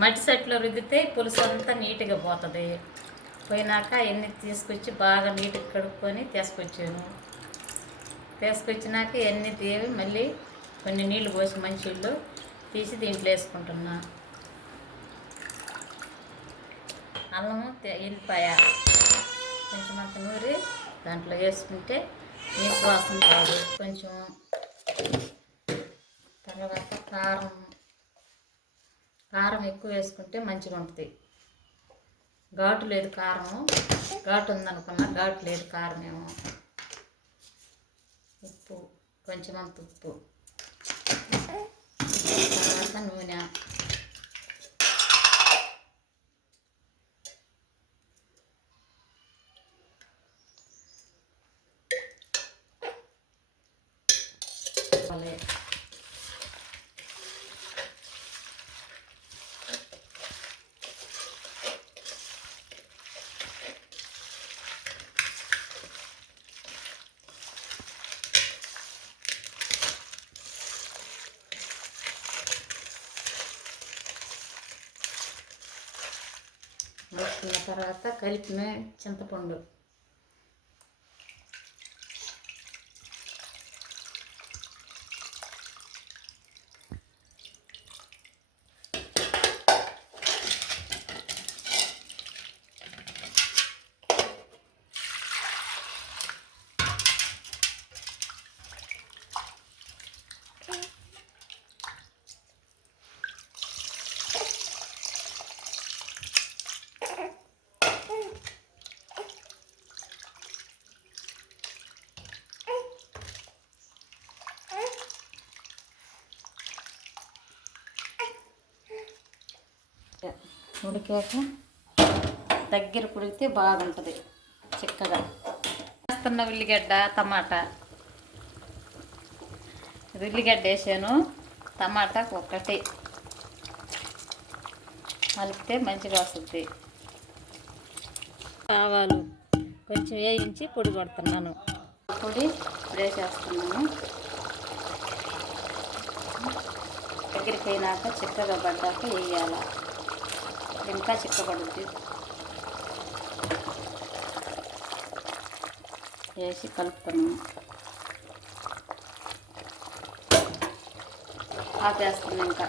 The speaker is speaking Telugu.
మట్టి సెట్లో రుద్దితే పులుసు అంతా నీట్గా పోతుంది. పోయినాక ఎన్ని తీసుకొచ్చి బాగా నీట్గా కడుక్కొని తీసుకొచ్చినాక ఎన్ని తీవి మళ్ళీ కొన్ని నీళ్లు పోసి మంచిళ్ళు తీసి దీంట్లో వేసుకుంటున్నా. అల్లము ఎల్లిపాయ కొంచెం అంత నూరి దాంట్లో వేసుకుంటే నీసు వాసన కాదు. కొంచెం తర్వాత కారం ఎక్కువ వేసుకుంటే మంచిగా ఉంటుంది. ఘాటు లేదు కారము, ఘాటు ఉందనుకున్నా ఘాటు లేదు కారం ఏమో. ఉప్పు కొంచెం అంత ఉప్పు, తర్వాత నూనె, వేసుకున్న తర్వాత కలిపిన చింతపండు, ఉడికాక దగ్గర ఉడికితే బాగుంటుంది చిక్కగా. వేస్తున్న ఉల్లిగడ్డ టమాటా, ఉల్లిగడ్డ వేసాను, టమాటా ఒకటి కలిపితే మంచిగా వస్తుంది. ఆవాలు కొంచెం వేయించి పొడి కొడుతున్నాను. పొడి వేసేస్తున్నాను. దగ్గరికి అయినాక చిక్కగా పడ్డాక వేయాలి. ఇంకా చిక్కబడుద్ది. వేసి కలుపుతున్నాము. ఆపేస్తున్నాం ఇంకా.